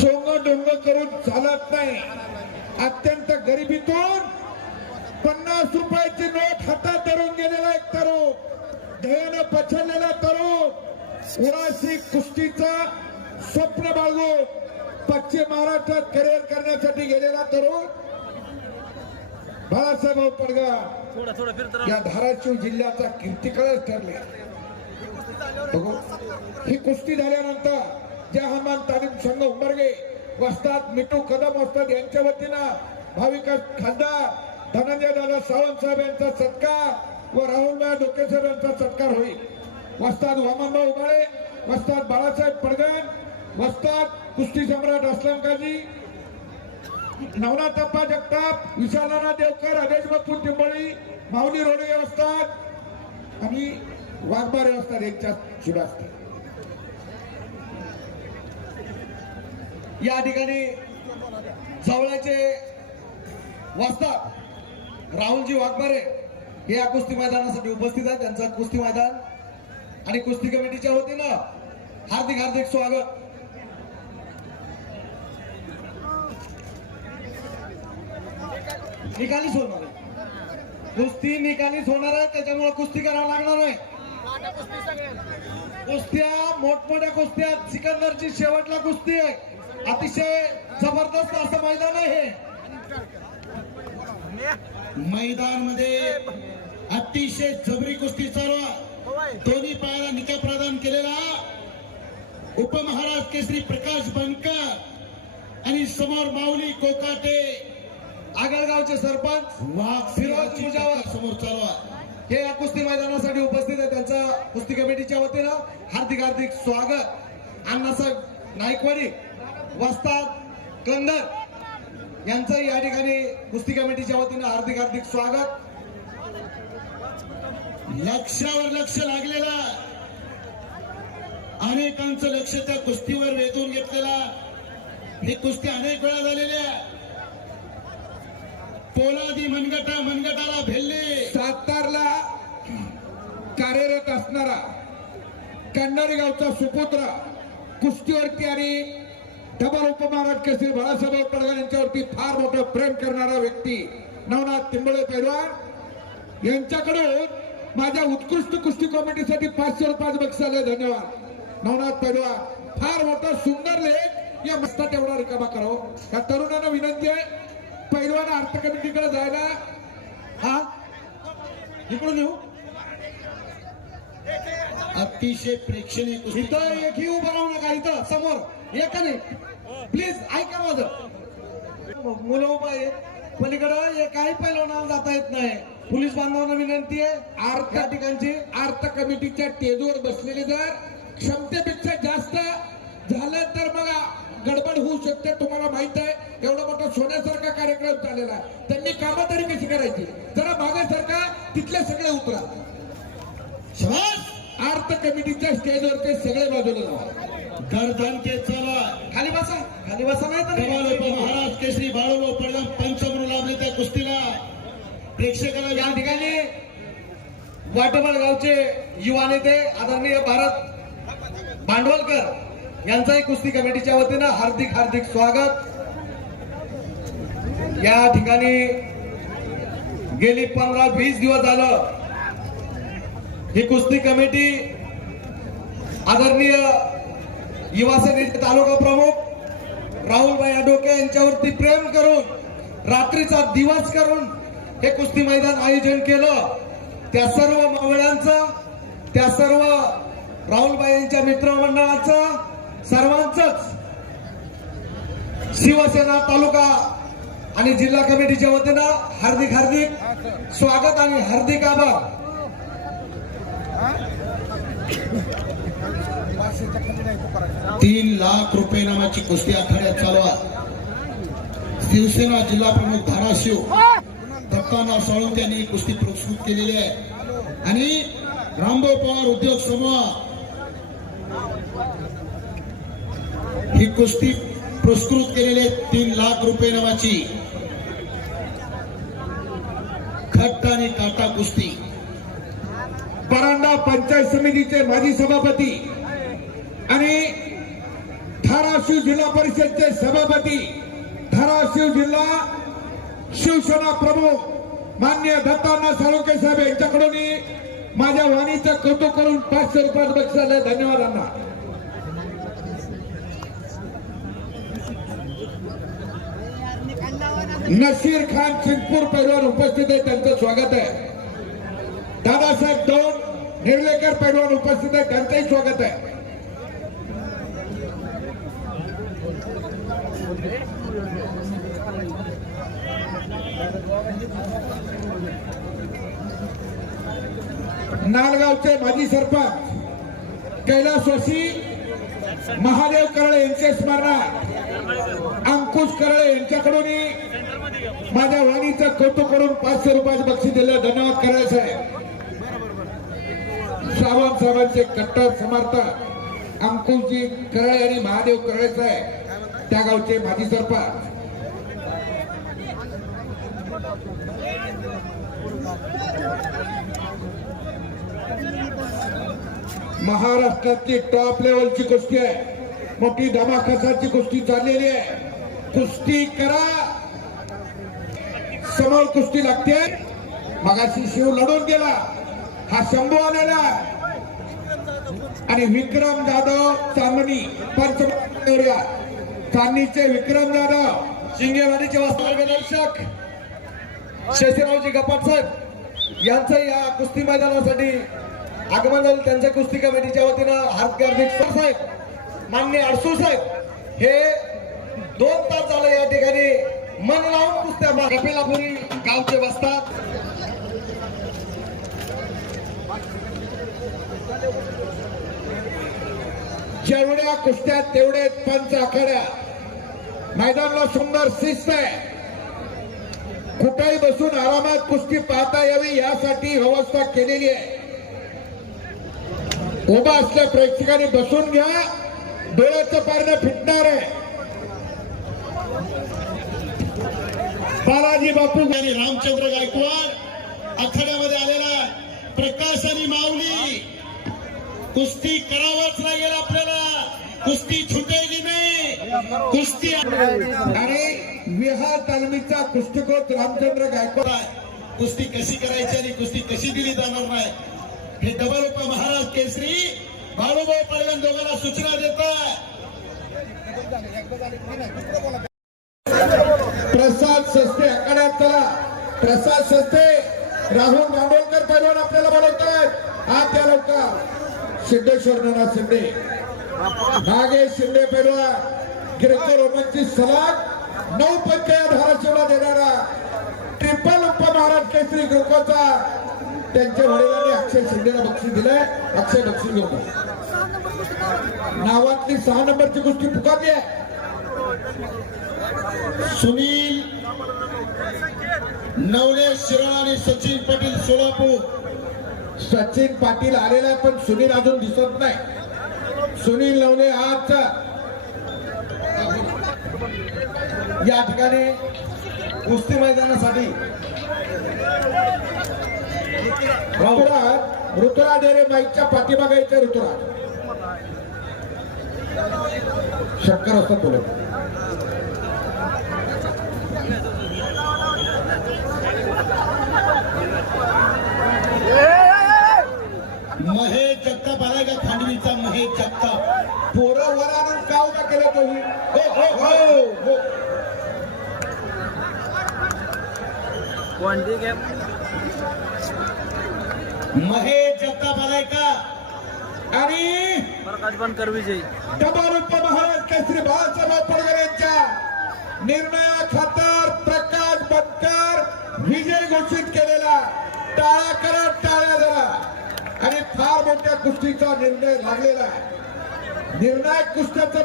सोंग डोंग करून चालत नाही. अत्यंत गरिबीतून पन्नास रुपयाची नोट हातात धरून गेलेला एक तरुण ध्येयानं पछडलेला तरुण उराशी कुस्तीचा स्वप्न बाळगून पश्चिम महाराष्ट्रात करिअर करण्यासाठी गेलेला तरुण. बाळासाहेब पडगा या धाराशिव जिल्ह्याचा कीर्तिकळच ठरले. ही कुस्ती झाल्यानंतर जय हनुमान तालीम संघ उंबरगे वस्ताद मिठू कदम वस्ताद यांच्या वतीनं भाविक खासदार धनंजय दादा सावंत साहेब यांचा सत्कार व राहुलभाई साहेब यांचा सत्कार होईल. वस्ताद वामनभाऊ उबाळे वस्ताद बाळासाहेब पडगण वस्ताद कुस्ती सम्राट असलम काजी नवनाथप्पा जगताप विशालाना देवकर अदेश बापू टिंबळी माऊली रोडे असतात आणि वाघबारे असतात यांच्या सुरू असतात या ठिकाणी जवळचे वाचतात राहुलजी वाघमारे हे या कुस्ती मैदानासाठी उपस्थित आहेत. त्यांचं कुस्ती मैदान आणि कुस्ती कमिटीच्या वतीनं हार्दिक हार्दिक स्वागत. निकालीच होणार आहे. कुस्ती निकालीच होणार आहे. त्याच्यामुळे कुस्ती करावं लागणार आहे. कुस्त्या मोठमोठ्या कुस्त्या सिकंदरची शेवटला कुस्ती आहे. अतिशय जबरदस्त असं मैदान आहे. मैदानमध्ये अतिशय जबरी कुस्ती आहे. दोन्ही पायाला निकाल प्रदान केलेला उपमहाराज केसरी प्रकाश बनकर आणि समोर माऊली कोकाटे आगळगावचे सरपंच वाघ फिरोज मुजावर. समोर चालू आहे हे या कुस्ती मैदानासाठी उपस्थित आहे त्यांचा कुस्ती कमिटीच्या वतीनं हार्दिक हार्दिक स्वागत अण्णासाहेब नाईकवाडी वस्ताद कंदक यांचं या ठिकाणी कुस्ती कमिटीच्या वतीनं हार्दिक हार्दिक स्वागत. लक्षावर लक्ष लागलेला. अनेकांचं लक्ष त्या कुस्तीवर वेधून घेतलेला. ही कुस्ती अनेक वेळा झालेली आहे. पोलादी मनगटा मनगटाला भेल्ले. सातारला कार्यरत असणारा कंडारी गावचा सुपुत्र कुस्तीवरती आणि डबल उपमहाराज केसरी बाळासाहेब पडगार यांच्यावरती फार मोठं प्रेम करणारा व्यक्ती नवनाथ तिंबळे पैलवान यांच्याकडून माझ्या उत्कृष्ट कुस्ती कमिटीसाठी पाचशे रुपयाचं बक्षीस आले धन्यवाद. नवनाथ पैलवान फार मोठा सुंदर लेख या मस्तात एवढा रिकामा करावं या तरुणांना विनंती आहे पैलवान अर्थ कमिटीकडे जायला. हा? इकडून येऊ. अतिशय प्रेक्षणीय कुस्ती इथं एकही उभं राहू नका इथं हे एक नाही प्लीज ऐका माझं. मुलं उभा आहेत. पलीकडं एकाही पैलवानाला जाता येत नाही. पोलीस बांधवांना विनंती आहे अर्थ त्या ठिकाणची अर्थ कमिटीच्या टेजवर बसलेले जर क्षमतेपेक्षा जास्त झालं तर बघा गडबड होऊ शकते तुम्हाला माहीत आहे. एवढा मोठा सोन्यासारखा कार्यक्रम चाललेला आहे. त्यांनी कामं तरी कशी करायची? जरा मागासारखा तिथले सगळे उतरा. श्वास अर्थ कमिटीच्या स्टेजवर ते सगळे बाजूला जावा गर्दनके चालू. आहे खाली बसा. खाली बसा नाही तर उपमहाराज केसरी बाळूभाऊ पडगाम पंच म्हणून लाभले त्या कुस्तीला. प्रेक्षकाला या ठिकाणी वाटेमाळ गावचे युवा नेते आदरणीय भारत भांडवलकर यांचाही कुस्ती कमिटीच्या वतीनं हार्दिक हार्दिक स्वागत. या ठिकाणी गेली पंधरा वीस दिवस झालं ही कुस्ती कमिटी आदरणीय युवा सेनेचे तालुका प्रमुख राहुलभाई अडोके यांच्यावरती प्रेम करून रात्रीचा दिवस करून हे कुस्ती मैदान आयोजन केलं. त्या सर्व मावळ्यांचं त्या सर्व राहुलबाई यांच्या मित्रमंडळाचं सर्वांचंच शिवसेना तालुका आणि जिल्हा कमिटीच्या वतीनं हार्दिक हार्दिक स्वागत आणि हार्दिक आभार. तीन लाख रुपये नावाची कुस्ती आखाड्यात चालवा. शिवसेना जिल्हा प्रमुख धाराशिव दत्तानाव साळुंत यांनी कुस्ती पुरस्कृत केलेली आहे. आणि रामभाऊ पवार उद्योग समूह. ही कुस्ती पुरस्कृत केलेली आहे तीन लाख रुपये नावाची. खट्ट आणि काटा कुस्ती. परांडा पंचायत समितीचे माजी सभापती आणि धाराशिव जिल्हा परिषदचे सभापती धाराशिव जिल्हा शिवसेना प्रमुख मान्य दत्तांना साळुंके साहेब यांच्याकडून माझ्या वाणीचं कौतुक करून पाचशे रुपयात बक्षीस आलंय. धन्यवाद अण्णा. नसीर खान चिंतपूर पैलवान उपस्थित आहे त्यांचं स्वागत आहे. दादासाहेब दोन निर्लेकर पैलवान उपस्थित आहे त्यांचंही स्वागत आहे. नालगावचे माजी सरपंच कैलासवासी महादेव करळे यांचे स्मरणार्थ अंकुश करळे यांच्याकडून माझ्या वाणीचं कौतुक करून पाचशे रुपयाचं बक्षीस दिलं. धन्यवाद करळे साहेब. सावंत साहेबांचे कट्टर समर्थक अंकुशजी करळे आणि महादेव करळे साहेब त्या गावचे माजी सरपंच. महाराष्ट्रातली टॉप लेवलची कुस्ती आहे. मोठी धमाकासाची कुस्ती चाललेली आहे. कुस्ती करा. समोर कुस्ती लागते. मगाशी शिव लढून गेला. हा शंभू आलेला आणि विक्रम जाधव चांदणी पंच चांदणीचे विक्रम जाधव शिंगेवाडीचे वास्तव मार्गदर्शक शेषरावजी गपाट साहेब यांचं या कुस्ती मैदानासाठी आगमन झालं त्यांच्या कुस्ती कमिटीच्या वतीनं हार्दिक साहेब मान्य अडसू साहेब हे दोन तास झाले या ठिकाणी मन लावून कुस्त्या कपिलापुरी गावचे बसतात. जेवढ्या कुस्त्या तेवढे पंच आखाड्या. मैदानला सुंदर शिस्त आहे. कुठेही बसून आरामात कुस्ती पाहता यावी यासाठी व्यवस्था केलेली आहे. उभा असल्या प्रेक्षकांनी बसून घ्या. डोळ्याचं पारणं फिटणार आहे. बालाजी बापू आणि रामचंद्र गायकवाड आखाड्यामध्ये आलेला प्रकाश आणि माऊली. कुस्ती करावाच लागेल आपल्याला. कुस्ती छुटेगी नाही. कुस्ती आणि विहार तालमीचा कुस्तीकोच रामचंद्र गायकवाड कुस्ती कशी करायची आणि कुस्ती कशी दिली जाणार नाही? हे डबल महाराज केसरी बाळूभाऊ पळवण दोघांना सूचना देतात प्रसाद सस्ते आखाड्यात चला. प्रसाद सस्ते राहुल दांडोलकर पैलवान आपल्याला बोलवतात आत त्या लवकर. सिद्धेश्वर नाना शिंदे. नागेश शिंदे पैलवान गिरकर रोमनची सलाग नऊ पंचायत धाराशिवला देणारा ट्रिपल उपमहाराज केसरी ग्रुपचा त्यांच्या वडिलांनी अक्षय शिंदेला बक्षीस दिलंय. अक्षय बक्षीस घेऊन नावातली सहा नंबरची गोष्टी पुकारली आहे. सुनील नवले शिरण आणि सचिन पाटील सोलापूर. सचिन पाटील आलेला आहे पण सुनील अजून दिसत नाही. सुनील नवले आजचा. या ठिकाणी कुस्ती मैदानासाठी ऋतुराज ऋतुराज अरे माईकच्या पाठीमागे येते ऋतुराज शंकर असतात बोलत. महेश जगताप आलाय का खांडवीचा? महेश जगताप. पोरं वर आणून का उभा केलं तुम्ही हो हो हो हो. कोणती गेम महेश जगताप आलाय का? आणि उप महाराज केसरी बाळासाहेब पडकर यांच्या निर्णया खातर प्रकाश बनकर विजय घोषित केलेला टाळ्या करा टाळ्या जरा आणि फार मोठ्या कुस्तीचा निर्णय लागलेला आहे. निर्णायक कुस्त्याचं